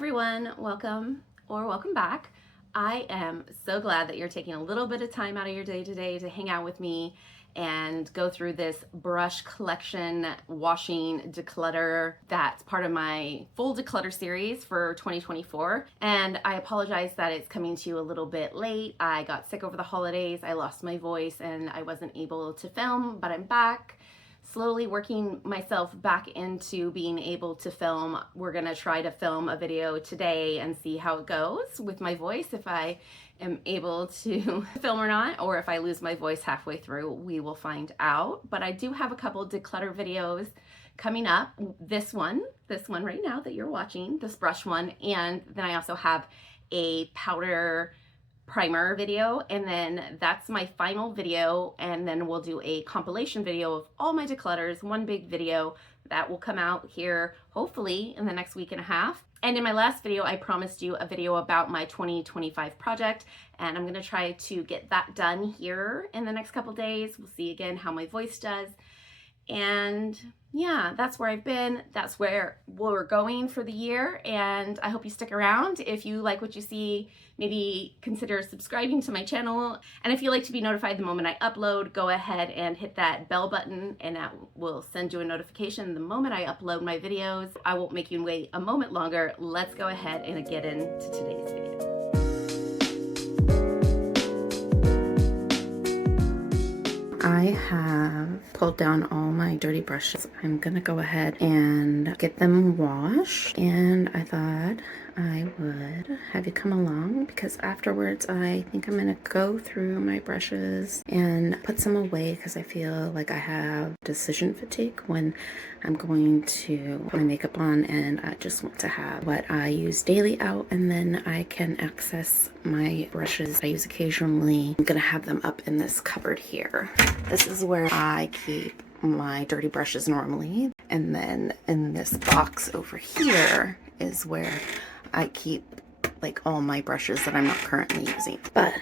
everyone, welcome or welcome back. I am so glad that you're taking a little bit of time out of your day today to hang out with me and go through this brush collection washing declutter that's part of my full declutter series for 2024. And I apologize that it's coming to you a little bit late. I got sick over the holidays, I lost my voice, and I wasn't able to film, but I'm back. Slowly working myself back into being able to film. We're gonna try to film a video today and see how it goes with my voice, if I am able to film or not, or if I lose my voice halfway through, we will find out. But I do have a couple declutter videos coming up. This one right now that you're watching, this brush one, and then I also have a powder primer video, and then that's my final video, and then we'll do a compilation video of all my declutters, one big video that will come out here hopefully in the next week and a half. And in my last video I promised you a video about my 2025 project, and I'm gonna try to get that done here in the next couple days. We'll see again how my voice does. And yeah, that's where I've been. That's where we're going for the year. And I hope you stick around. If you like what you see, maybe consider subscribing to my channel. And if you like to be notified the moment I upload, go ahead and hit that bell button, and that will send you a notification the moment I upload my videos. I won't make you wait a moment longer. Let's go ahead and get into today's video. I have pulled down all my dirty brushes. I'm gonna go ahead and get them washed, and I thought I would have you come along because afterwards I think I'm gonna go through my brushes and put some away because I feel like I have decision fatigue when I'm going to put my makeup on, and I just want to have what I use daily out, and then I can access my brushes I use occasionally. I'm gonna have them up in this cupboard here. This is where I keep my dirty brushes normally, and then in this box over here is where I keep like all my brushes that I'm not currently using. But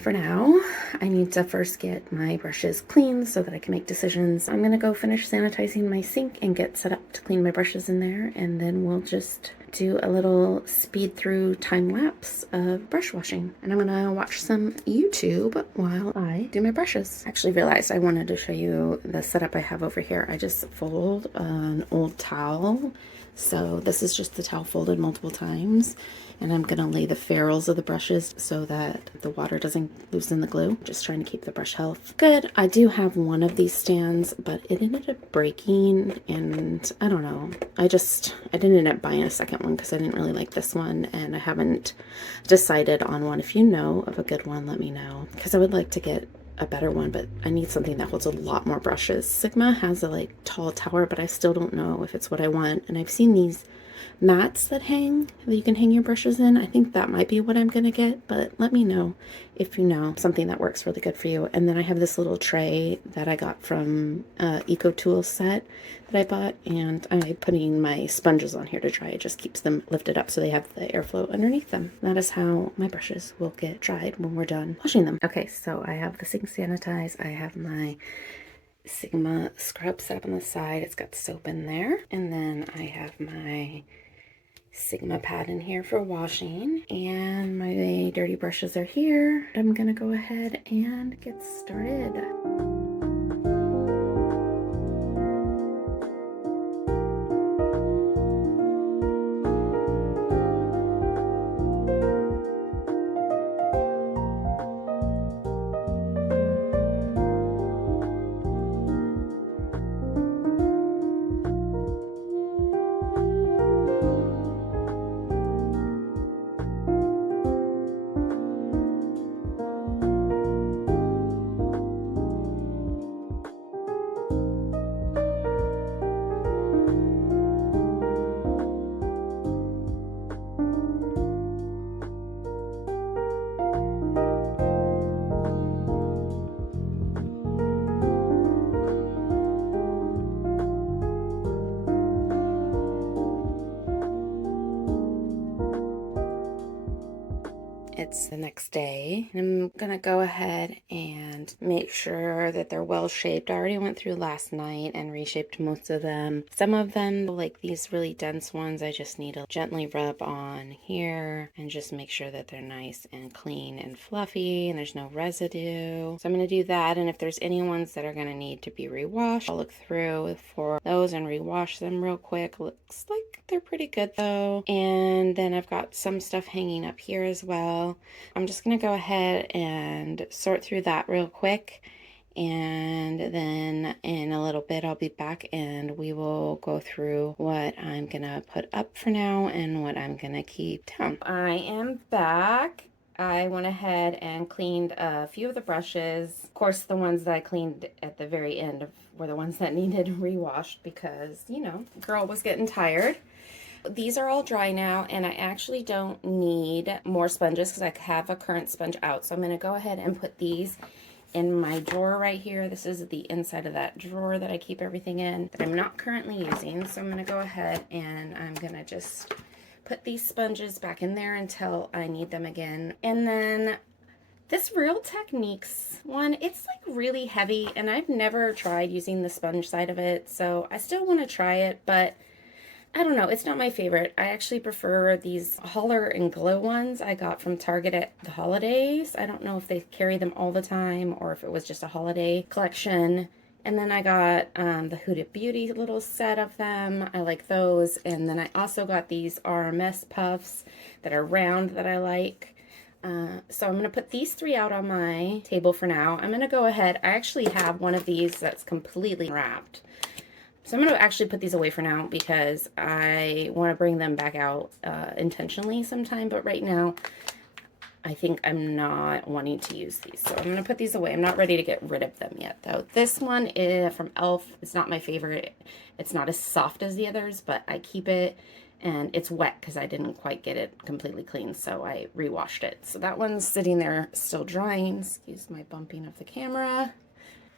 for now, I need to first get my brushes clean so that I can make decisions. I'm gonna go finish sanitizing my sink and get set up to clean my brushes in there, and then we'll just do a little speed through time lapse of brush washing. And I'm gonna watch some YouTube while I do my brushes. I actually realized I wanted to show you the setup I have over here. I just fold an old towel. So this is just the towel folded multiple times, and I'm gonna lay the ferrules of the brushes so that the water doesn't loosen the glue. Just trying to keep the brush health good. I do have one of these stands, but it ended up breaking, and I don't know. I didn't end up buying a second one because I didn't really like this one, and I haven't decided on one. If you know of a good one, let me know, because I would like to get a better one, but I need something that holds a lot more brushes. Sigma has a like tall tower, but I still don't know if it's what I want. And I've seen these mats that you can hang your brushes in. I think that might be what I'm gonna get, but let me know if you know something that works really good for you. And then I have this little tray that I got from Eco Tools set that I bought, and I'm putting my sponges on here to dry. It just keeps them lifted up so they have the airflow underneath them. That is how my brushes will get dried when we're done washing them. Okay, so I have the sink sanitized. I have my Sigma scrub set up on the side. It's got soap in there. And then I have my Sigma pad in here for washing, and my dirty brushes are here. I'm gonna go ahead and get started. It's the next day. I'm gonna go ahead and make sure that they're well shaped. I already went through last night and reshaped most of them. Some of them, like these really dense ones, I just need to gently rub on here and just make sure that they're nice and clean and fluffy and there's no residue. So I'm gonna do that, and if there's any ones that are gonna need to be rewashed, I'll look through for those and rewash them real quick. Looks like they're pretty good though. And then I've got some stuff hanging up here as well. I'm just gonna go ahead and sort through that real quick, and then in a little bit I'll be back and we will go through what I'm gonna put up for now and what I'm gonna keep down. I am back. I went ahead and cleaned a few of the brushes. Of course, the ones that I cleaned at the very end were the ones that needed rewashed because, you know, girl was getting tired. These are all dry now, and I actually don't need more sponges because I have a current sponge out. So I'm going to go ahead and put these in my drawer right here. This is the inside of that drawer that I keep everything in that I'm not currently using. So I'm going to go ahead and I'm going to just put these sponges back in there until I need them again. And then this Real Techniques one, it's like really heavy, and I've never tried using the sponge side of it. So I still want to try it, but I don't know, it's not my favorite. I actually prefer these Holler and Glow ones I got from Target at the holidays. I don't know if they carry them all the time or if it was just a holiday collection. And then I got the Huda Beauty little set of them. I like those. And then I also got these RMS puffs that are round that I like. So I'm going to put these three out on my table for now. I'm going to go ahead. I actually have one of these that's completely wrapped. So I'm going to actually put these away for now because I want to bring them back out intentionally sometime. But right now, I think I'm not wanting to use these. So I'm going to put these away. I'm not ready to get rid of them yet, though. This one is from e.l.f. It's not my favorite. It's not as soft as the others, but I keep it. And it's wet because I didn't quite get it completely clean, so I rewashed it. So that one's sitting there still drying. Excuse my bumping of the camera.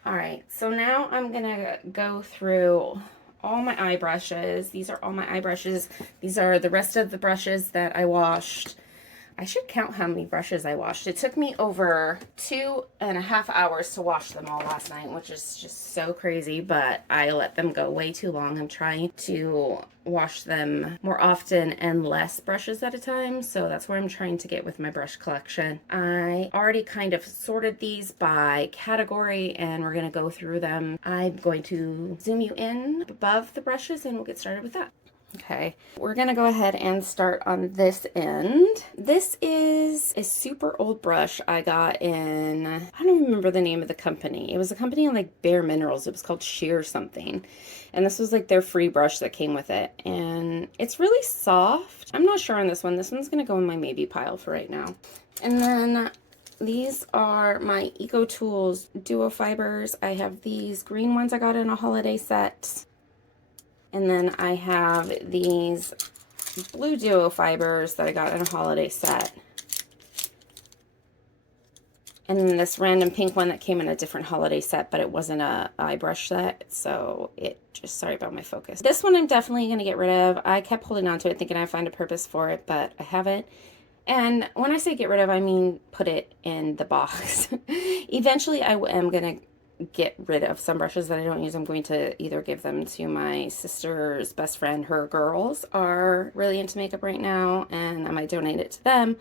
All right, so now I'm gonna go through all my eye brushes. These are all my eye brushes. These are the rest of the brushes that I washed. I should count how many brushes I washed. It took me over 2.5 hours to wash them all last night, which is just so crazy, but I let them go way too long. I'm trying to wash them more often and less brushes at a time, so that's where I'm trying to get with my brush collection. I already kind of sorted these by category, and we're gonna go through them. I'm going to zoom you in above the brushes, and we'll get started with that. Okay, we're gonna go ahead and start on this end. This is a super old brush I got in, I don't remember the name of the company. It was a company in like Bare Minerals. It was called Sheer something. And this was like their free brush that came with it. And it's really soft. I'm not sure on this one. This one's gonna go in my maybe pile for right now. And then these are my Eco Tools Duo Fibers. I have these green ones I got in a holiday set. And then I have these blue Duo Fibers that I got in a holiday set. And then this random pink one that came in a different holiday set, but it wasn't a eye brush set, so it just, sorry about my focus. This one I'm definitely going to get rid of. I kept holding on to it thinking I'd find a purpose for it, but I haven't. And when I say get rid of, I mean put it in the box. Eventually I am going to get rid of some brushes that I don't use. I'm going to either give them to my sister's best friend. Her girls are really into makeup right now, and I might donate it to them.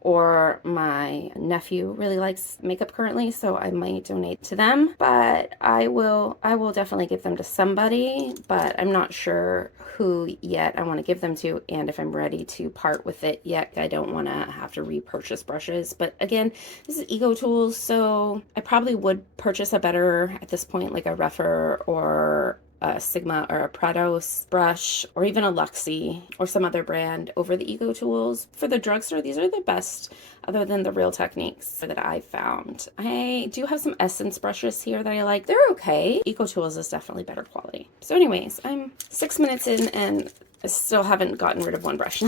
Or my nephew really likes makeup currently, so I might donate to them. But I will definitely give them to somebody, but I'm not sure who yet I want to give them to, and if I'm ready to part with it yet. I don't want to have to repurchase brushes. But again, this is Eco Tools, so I probably would purchase a better, at this point, like a Rephr or a Sigma or a Prados brush, or even a Luxie or some other brand over the Eco Tools. For the drugstore, these are the best other than the Real Techniques that I've found. I do have some Essence brushes here that I like. They're okay. Eco Tools is definitely better quality. So anyways, I'm 6 minutes in and I still haven't gotten rid of one brush.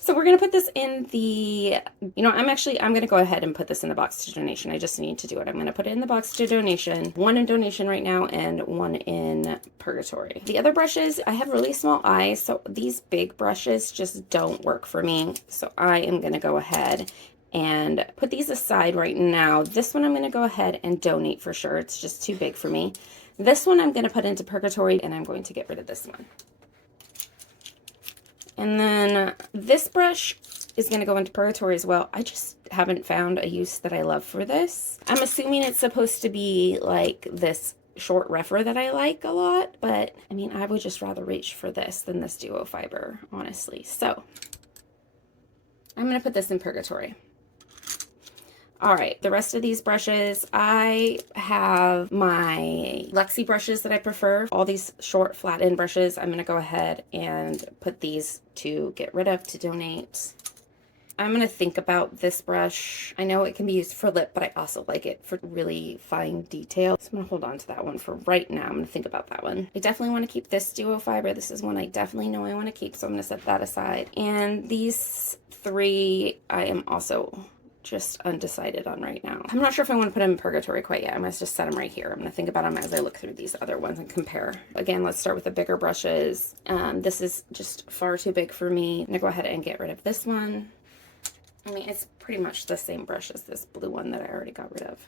So we're going to put this in the, I'm going to go ahead and put this in the box to donation. I just need to do it. I'm going to put it in the box to donation. One in donation right now and one in purgatory. The other brushes, I have really small eyes, so these big brushes just don't work for me. So I am going to go ahead and put these aside right now. This one I'm going to go ahead and donate for sure. It's just too big for me. This one I'm going to put into purgatory, and I'm going to get rid of this one. And then this brush is going to go into purgatory as well. I just haven't found a use that I love for this. I'm assuming it's supposed to be like this short refer that I like a lot, but I mean, I would just rather reach for this than this duo fiber, honestly. So I'm going to put this in purgatory. All right, the rest of these brushes, I have my Luxie brushes that I prefer. All these short flat end brushes, I'm gonna go ahead and put these to get rid of, to donate. I'm gonna think about this brush. I know it can be used for lip, but I also like it for really fine detail. So I'm gonna hold on to that one for right now. I'm gonna think about that one. I definitely wanna keep this duo fiber. This is one I definitely know I wanna keep, so I'm gonna set that aside. And these three, I am also just undecided on right now. I'm not sure if I want to put them in purgatory quite yet. I must just set them right here. I'm going to think about them as I look through these other ones and compare. Again, let's start with the bigger brushes. This is just far too big for me. I'm going to go ahead and get rid of this one. I mean, it's pretty much the same brush as this blue one that I already got rid of.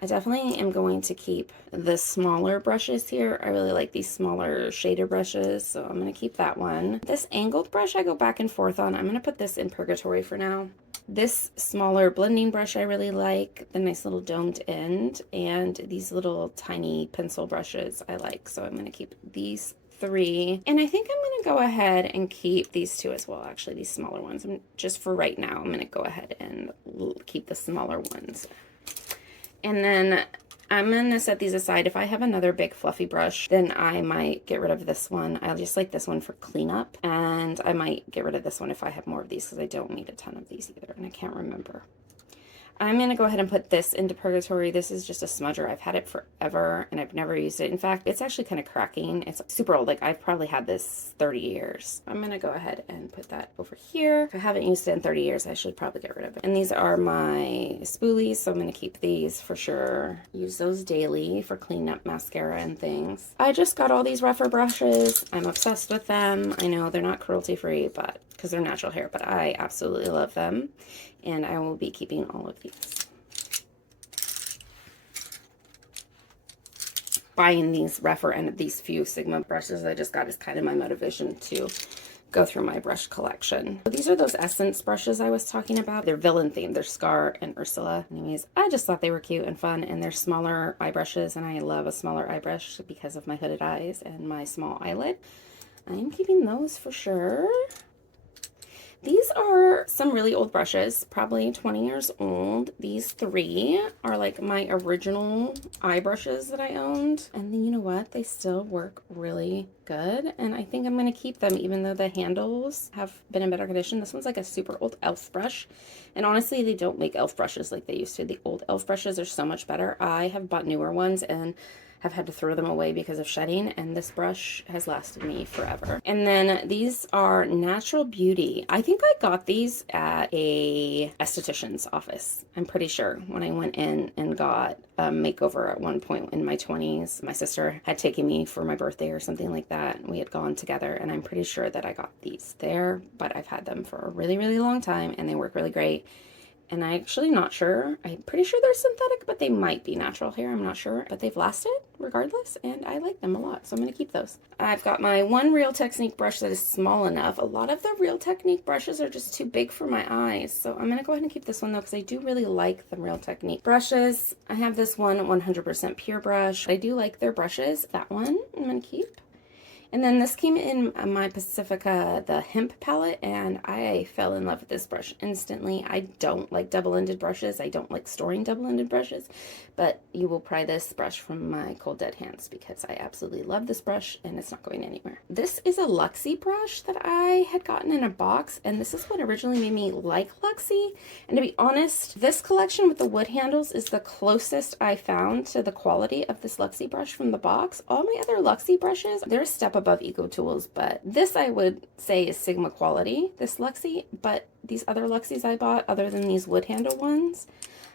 I definitely am going to keep the smaller brushes here. I really like these smaller shader brushes, so I'm going to keep that one. This angled brush I go back and forth on. I'm going to put this in purgatory for now. This smaller blending brush I really like, the nice little domed end, and these little tiny pencil brushes I like, so I'm going to keep these three. And I think I'm going to go ahead and keep these two as well, actually, these smaller ones. Just for right now, I'm going to go ahead and keep the smaller ones. And then I'm going to set these aside. If I have another big fluffy brush, then I might get rid of this one. I just like this one for cleanup. And I might get rid of this one if I have more of these, because I don't need a ton of these either, and I can't remember. I'm going to go ahead and put this into purgatory. This is just a smudger. I've had it forever and I've never used it. In fact, it's actually kind of cracking. It's super old. Like, I've probably had this 30 years. I'm going to go ahead and put that over here. If I haven't used it in 30 years, I should probably get rid of it. And these are my spoolies, so I'm going to keep these for sure. Use those daily for cleaning up mascara and things. I just got all these rougher brushes. I'm obsessed with them. I know they're not cruelty free, but because they're natural hair, but I absolutely love them. And I will be keeping all of these. Buying these Refer and these few Sigma brushes I just got is kind of my motivation to go through my brush collection. These are those Essence brushes I was talking about. They're villain themed. They're Scar and Ursula. Anyways, I just thought they were cute and fun, and they're smaller eye brushes, and I love a smaller eye brush because of my hooded eyes and my small eyelid. I am keeping those for sure. These are some really old brushes, probably 20 years old. These three are like my original eye brushes that I owned. And then, you know what? They still work really good. And I think I'm going to keep them even though the handles have been in better condition. This one's like a super old e.l.f. brush. And honestly, they don't make e.l.f. brushes like they used to. The old e.l.f. brushes are so much better. I have bought newer ones and have had to throw them away because of shedding, and this brush has lasted me forever. And then these are Natural Beauty. I think I got these at a esthetician's office. I'm pretty sure when I went in and got a makeover at one point in my 20s. My sister had taken me for my birthday or something like that. We had gone together, and I'm pretty sure that I got these there, but I've had them for a really, really long time, and they work really great. And I'm actually not sure. I'm pretty sure they're synthetic, but they might be natural hair. I'm not sure. But they've lasted regardless, and I like them a lot. So I'm going to keep those. I've got my one Real Technique brush that is small enough. A lot of the Real Technique brushes are just too big for my eyes. So I'm going to go ahead and keep this one, though, because I do really like the Real Technique brushes. I have this one 100% pure brush. I do like their brushes. That one I'm going to keep. And then this came in my Pacifica, the hemp palette, and I fell in love with this brush instantly. I don't like double-ended brushes. I don't like storing double-ended brushes, but you will pry this brush from my cold dead hands because I absolutely love this brush and it's not going anywhere. This is a Luxie brush that I had gotten in a box, and this is what originally made me like Luxie. And to be honest, this collection with the wood handles is the closest I found to the quality of this Luxie brush from the box. All my other Luxie brushes, they're a step above Eco Tools, but this I would say is Sigma quality, this Luxie, but these other Luxies I bought, other than these wood handle ones,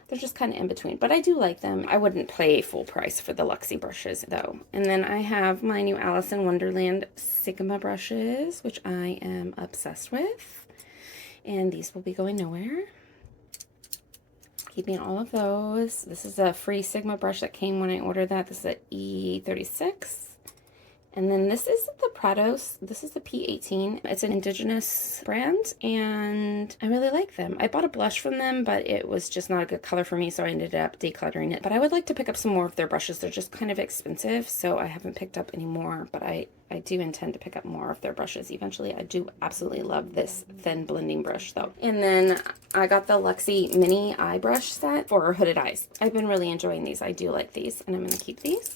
they're just kind of in between, but I do like them. I wouldn't pay full price for the Luxie brushes though. And then I have my new Alice in Wonderland Sigma brushes, which I am obsessed with, and these will be going nowhere. Keeping all of those. This is a free Sigma brush that came when I ordered that. This is at E36. And then this is the Prados. This is the P18. It's an indigenous brand, and I really like them. I bought a blush from them, but it was just not a good color for me, so I ended up decluttering it. But I would like to pick up some more of their brushes. They're just kind of expensive, so I haven't picked up any more, but I do intend to pick up more of their brushes eventually. I do absolutely love this thin blending brush, though. And then I got the Luxie mini eye brush set for hooded eyes. I've been really enjoying these. I do like these, and I'm going to keep these.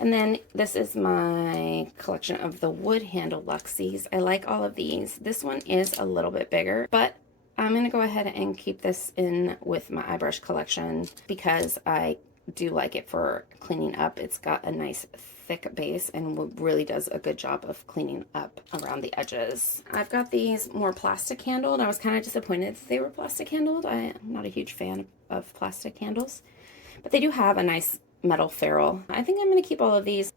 And then this is my collection of the wood handle Luxies. I like all of these. This one is a little bit bigger, but I'm going to go ahead and keep this in with my eye brush collection because I do like it for cleaning up. It's got a nice thick base and really does a good job of cleaning up around the edges. I've got these more plastic handled. I was kind of disappointed that they were plastic handled. I'm not a huge fan of plastic handles, but they do have a nice metal ferrule. I think I'm going to keep all of these.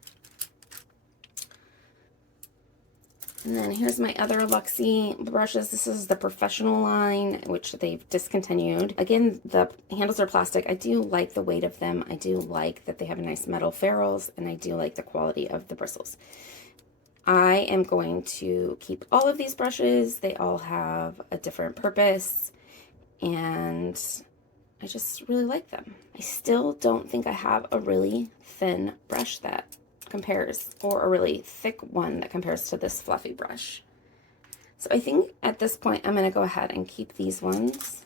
And then here's my other Luxie brushes. This is the professional line, which they've discontinued. Again, the handles are plastic. I do like the weight of them. I do like that they have a nice metal ferrules, and I do like the quality of the bristles. I am going to keep all of these brushes. They all have a different purpose, and I just really like them. I still don't think I have a really thin brush that compares, or a really thick one that compares to this fluffy brush. So I think at this point I'm going to go ahead and keep these ones.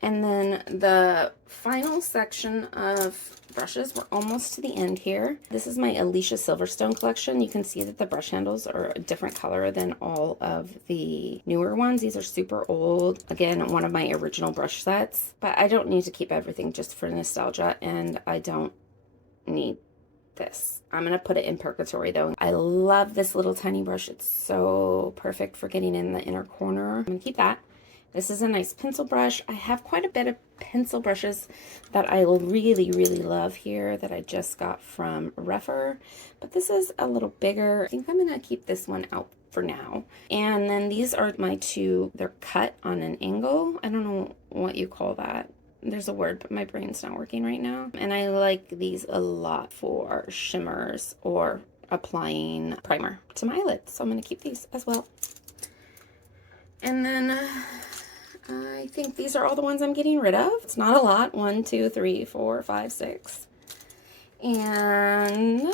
And then the final section of brushes, we're almost to the end here. This is my Alicia Silverstone collection. You can see that the brush handles are a different color than all of the newer ones. These are super old. Again, one of my original brush sets, but I don't need to keep everything just for nostalgia, and I don't need this. I'm going to put it in purgatory though. I love this little tiny brush. It's so perfect for getting in the inner corner. I'm going to keep that. This is a nice pencil brush. I have quite a bit of pencil brushes that I really, really love here that I just got from Reffer, but this is a little bigger. I think I'm gonna keep this one out for now. And then these are my two, they're cut on an angle. I don't know what you call that. There's a word, but my brain's not working right now. And I like these a lot for shimmers or applying primer to my eyelids. So I'm gonna keep these as well. And then I think these are all the ones I'm getting rid of. It's not a lot. 1, 2, 3, 4, 5, 6. And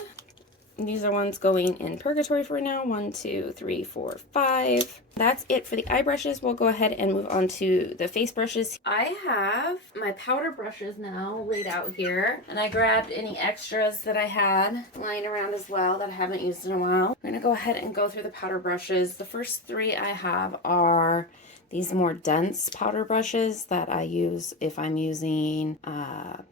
these are ones going in purgatory for now. 1, 2, 3, 4, 5. That's it for the eye brushes. We'll go ahead and move on to the face brushes. I have my powder brushes now laid out here, and I grabbed any extras that I had lying around as well that I haven't used in a while. I'm gonna go ahead and go through the powder brushes. The first three I have are these more dense powder brushes that I use if I'm using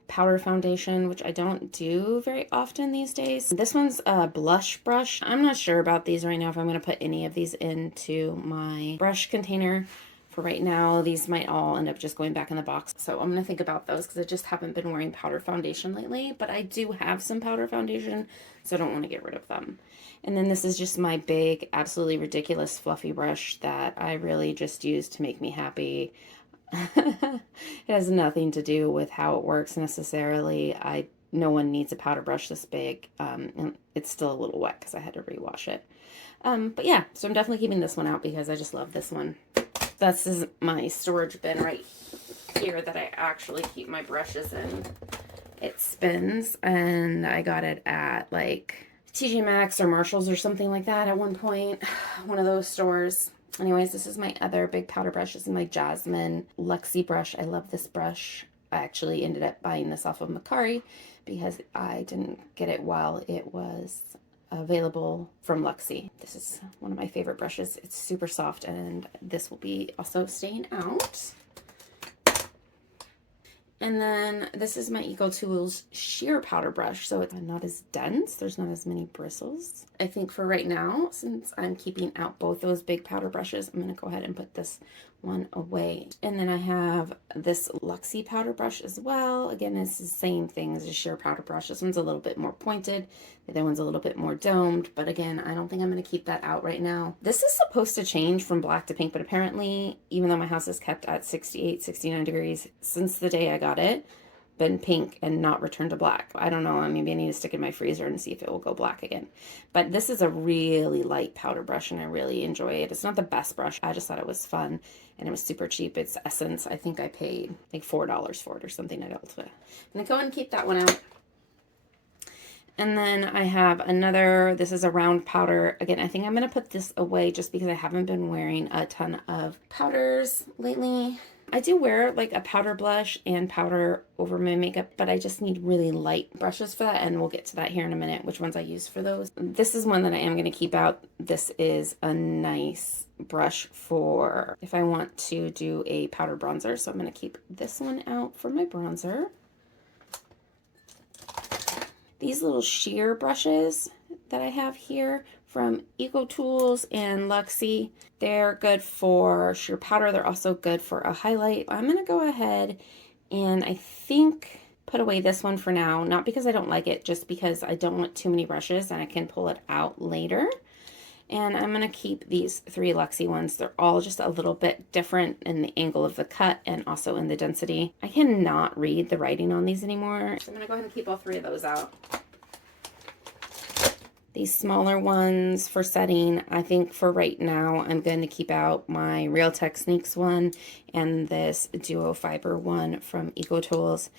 powder foundation, which I don't do very often these days. This one's a blush brush. I'm not sure about these right now if I'm going to put any of these into my brush container. For right now, these might all end up just going back in the box. So I'm going to think about those because I just haven't been wearing powder foundation lately. But I do have some powder foundation, so I don't want to get rid of them. And then this is just my big, absolutely ridiculous fluffy brush that I really just use to make me happy. It has nothing to do with how it works necessarily. No one needs a powder brush this big. And it's still a little wet because I had to rewash it. But yeah, so I'm definitely keeping this one out because I just love this one. This is my storage bin right here that I actually keep my brushes in. It spins, and I got it at like TJ Maxx or Marshall's or something like that at one point. One of those stores. Anyways, this is my other big powder brush. This is my Jasmine Luxie brush. I love this brush. I actually ended up buying this off of Macari because I didn't get it while it was available from Luxie. This is one of my favorite brushes. It's super soft, and this will be also staying out. And then this is my Eco Tools sheer powder brush, so it's not as dense. There's not as many bristles. I think for right now, since I'm keeping out both those big powder brushes, I'm going to go ahead and put this one away. And then I have this Luxie powder brush as well. Again, it's the same thing as a sheer powder brush. This one's a little bit more pointed. The other one's a little bit more domed, but again, I don't think I'm going to keep that out right now. This is supposed to change from black to pink, but apparently, even though my house is kept at 68, 69 degrees since the day I got it, been pink and not returned to black. I don't know, maybe I need to stick it in my freezer and see if it will go black again. But this is a really light powder brush and I really enjoy it. It's not the best brush. I just thought it was fun and it was super cheap. It's Essence. I think I paid like $4 for it or something at Ulta. I'm gonna go ahead and keep that one out. And then I have another, this is a round powder. Again, I think I'm going to put this away just because I haven't been wearing a ton of powders lately. I do wear like a powder blush and powder over my makeup, but I just need really light brushes for that, and we'll get to that here in a minute, which ones I use for those. This is one that I am going to keep out. This is a nice brush for if I want to do a powder bronzer, so I'm going to keep this one out for my bronzer. These little sheer brushes that I have here from Eco Tools and Luxie, they're good for sheer powder. They're also good for a highlight. I'm going to go ahead and I think put away this one for now, not because I don't like it, just because I don't want too many brushes and I can pull it out later. And I'm going to keep these 3 Luxie ones. They're all just a little bit different in the angle of the cut and also in the density. I cannot read the writing on these anymore, so I'm going to go ahead and keep all 3 of those out. These smaller ones for setting, I think for right now, I'm going to keep out my Real Techniques one and this Duo Fiber one from Eco Tools.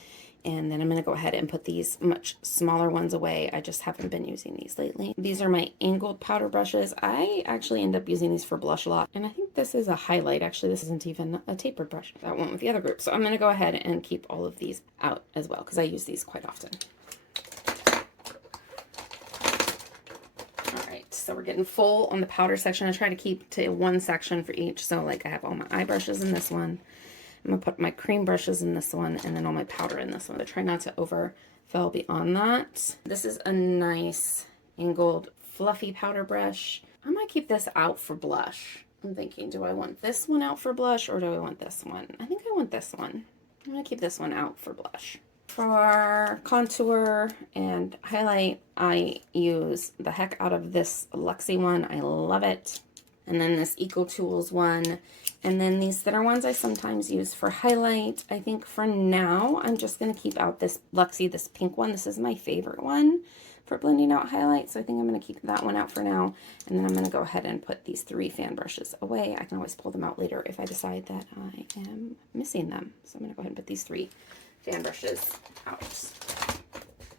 And then I'm going to go ahead and put these much smaller ones away. I just haven't been using these lately. These are my angled powder brushes. I actually end up using these for blush a lot. And I think this is a highlight. Actually, this isn't even a tapered brush. That went with the other group. So I'm going to go ahead and keep all of these out as well because I use these quite often. All right, so we're getting full on the powder section. I try to keep to one section for each. So like I have all my eye brushes in this one. I'm going to put my cream brushes in this one and then all my powder in this one. I try not to overfill beyond that. This is a nice angled fluffy powder brush. I might keep this out for blush. I'm thinking, do I want this one out for blush or do I want this one? I think I want this one. I'm going to keep this one out for blush. For contour and highlight, I use the heck out of this Luxie one. I love it. And then this Eco Tools one. And then these thinner ones I sometimes use for highlight. I think for now, I'm just going to keep out this Luxie, this pink one. This is my favorite one for blending out highlight. So I think I'm going to keep that one out for now. And then I'm going to go ahead and put these 3 fan brushes away. I can always pull them out later if I decide that I am missing them. So I'm going to go ahead and put these 3 fan brushes out.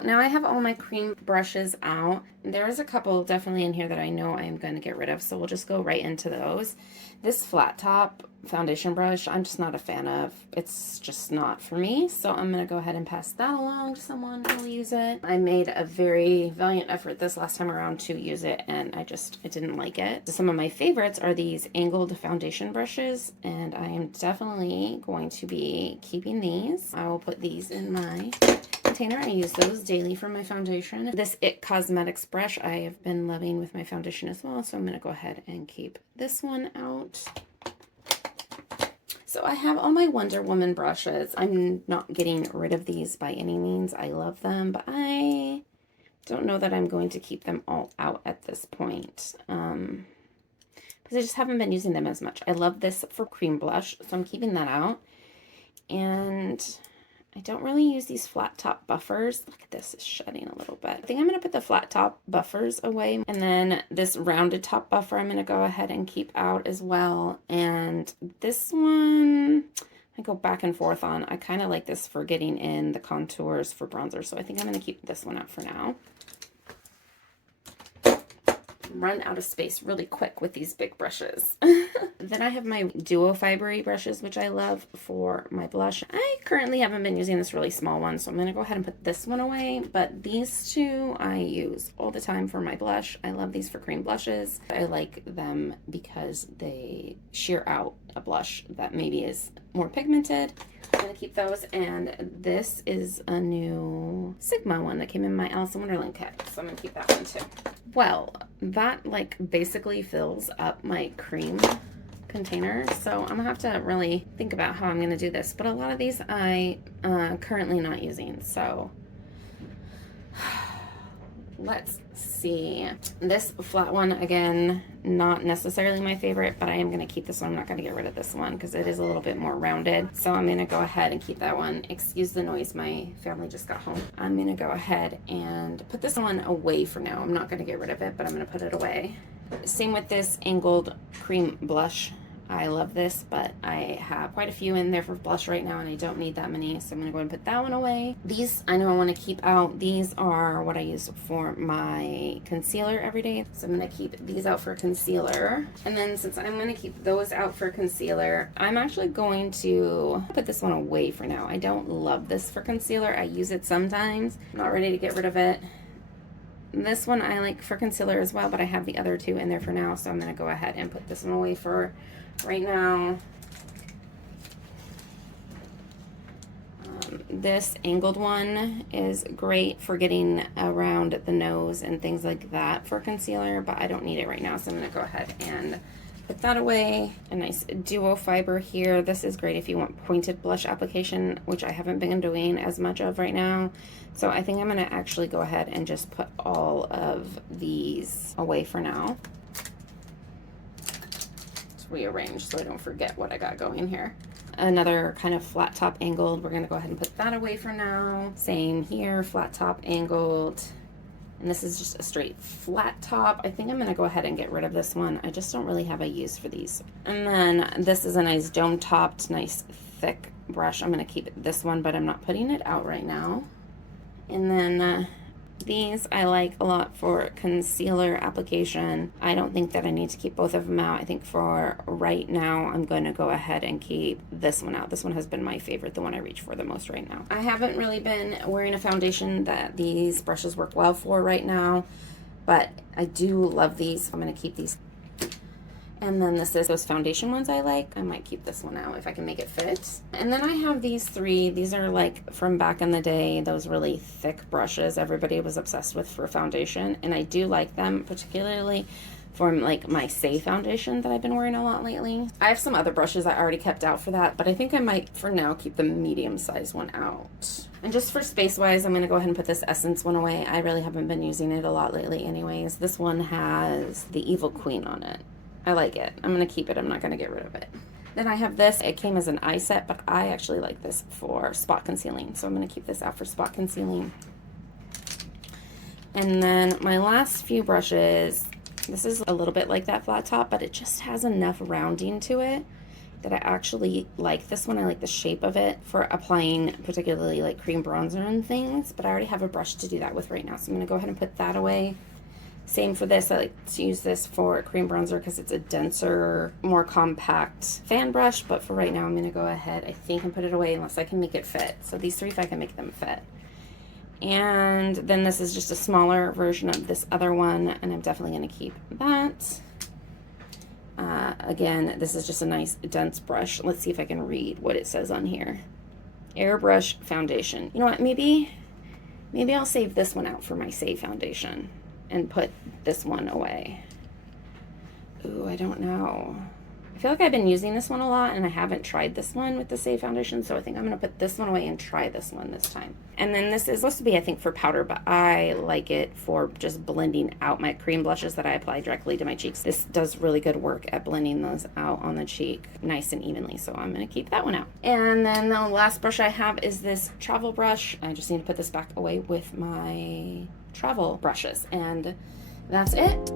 Now I have all my cream brushes out. There's a couple definitely in here that I know I'm going to get rid of, so we'll just go right into those. This flat top foundation brush, I'm just not a fan of. It's just not for me, so I'm going to go ahead and pass that along to someone who will use it. I made a very valiant effort this last time around to use it, and I didn't like it. Some of my favorites are these angled foundation brushes, and I am definitely going to be keeping these. I will put these in my container. I use those daily for my foundation. This IT Cosmetics brush I have been loving with my foundation as well, so I'm going to go ahead and keep this one out. So I have all my Wonder Woman brushes. I'm not getting rid of these by any means. I love them, but I don't know that I'm going to keep them all out at this point because I just haven't been using them as much. I love this for cream blush, so I'm keeping that out. And I don't really use these flat top buffers. Look at this, it's shedding a little bit. I think I'm going to put the flat top buffers away. And then this rounded top buffer I'm going to go ahead and keep out as well. And this one I go back and forth on. I kind of like this for getting in the contours for bronzer. So I think I'm going to keep this one out for now. Run out of space really quick with these big brushes. Then I have my Duo Fibery brushes, which I love for my blush. I currently haven't been using this really small one, so I'm going to go ahead and put this one away. But these 2 I use all the time for my blush. I love these for cream blushes. I like them because they sheer out a blush that maybe is more pigmented. I'm gonna keep those, and this is a new Sigma one that came in my Alice in Wonderland kit, so I'm gonna keep that one too. Well, that like basically fills up my cream container, so I'm gonna have to really think about how I'm gonna do this, but a lot of these I currently not using, so let's see. This flat one, again, not necessarily my favorite, but I am going to keep this one. I'm not going to get rid of this one because it is a little bit more rounded. So I'm going to go ahead and keep that one. Excuse the noise, my family just got home. I'm going to go ahead and put this one away for now. I'm not going to get rid of it, but I'm going to put it away. Same with this angled cream blush. I love this, but I have quite a few in there for blush right now, and I don't need that many, so I'm going to go and put that one away. These, I know I want to keep out. These are what I use for my concealer every day, so I'm going to keep these out for concealer. And then since I'm going to keep those out for concealer, I'm actually going to put this one away for now. I don't love this for concealer. I use it sometimes. I'm not ready to get rid of it. This one I like for concealer as well, but I have the other two in there for now, so I'm going to go ahead and put this one away for right now. This angled one is great for getting around the nose and things like that for concealer, but I don't need it right now, so I'm going to go ahead and put that away. A nice duo fiber here. This is great if you want pointed blush application, which I haven't been doing as much of right now. So I think I'm going to actually go ahead and just put all of these away for now. Rearrange so I don't forget what I got going here. Another kind of flat top angled. We're going to go ahead and put that away for now. Same here, flat top angled. And this is just a straight flat top. I think I'm going to go ahead and get rid of this one. I just don't really have a use for these. And then this is a nice dome topped, nice thick brush. I'm going to keep this one, but I'm not putting it out right now. And then these I like a lot for concealer application. I don't think that I need to keep both of them out. I think for right now, I'm going to go ahead and keep this one out. This one has been my favorite, the one I reach for the most right now. I haven't really been wearing a foundation that these brushes work well for right now, but I do love these. I'm going to keep these. And then this is those foundation ones I like. I might keep this one out if I can make it fit. And then I have these three. These are like from back in the day, those really thick brushes everybody was obsessed with for foundation. And I do like them, particularly for like my Say foundation that I've been wearing a lot lately. I have some other brushes I already kept out for that, but I think I might for now keep the medium size one out. And just for space wise, I'm going to go ahead and put this Essence one away. I really haven't been using it a lot lately anyways. This one has the Evil Queen on it. I like it. I'm going to keep it. I'm not going to get rid of it. Then I have this. It came as an eye set, but I actually like this for spot concealing. So I'm going to keep this out for spot concealing. And then my last few brushes, this is a little bit like that flat top, but it just has enough rounding to it that I actually like this one. I like the shape of it for applying particularly like cream bronzer and things, but I already have a brush to do that with right now. So I'm going to go ahead and put that away. Same for this. I like to use this for cream bronzer because it's a denser, more compact fan brush, but for right now I'm going to go ahead, I think, and put it away unless I can make it fit. So these three, if I can make them fit. And then this is just a smaller version of this other one, and I'm definitely going to keep that. Again, this is just a nice dense brush. Let's see if I can read what it says on here. Airbrush foundation. You know what, maybe I'll save this one out for my Say foundation and put this one away. Ooh, I don't know. I feel like I've been using this one a lot and I haven't tried this one with the Say foundation, so I think I'm gonna put this one away and try this one this time. And then this is supposed to be, I think, for powder, but I like it for just blending out my cream blushes that I apply directly to my cheeks. This does really good work at blending those out on the cheek nice and evenly, so I'm gonna keep that one out. And then the last brush I have is this travel brush. I just need to put this back away with my travel brushes, and that's it.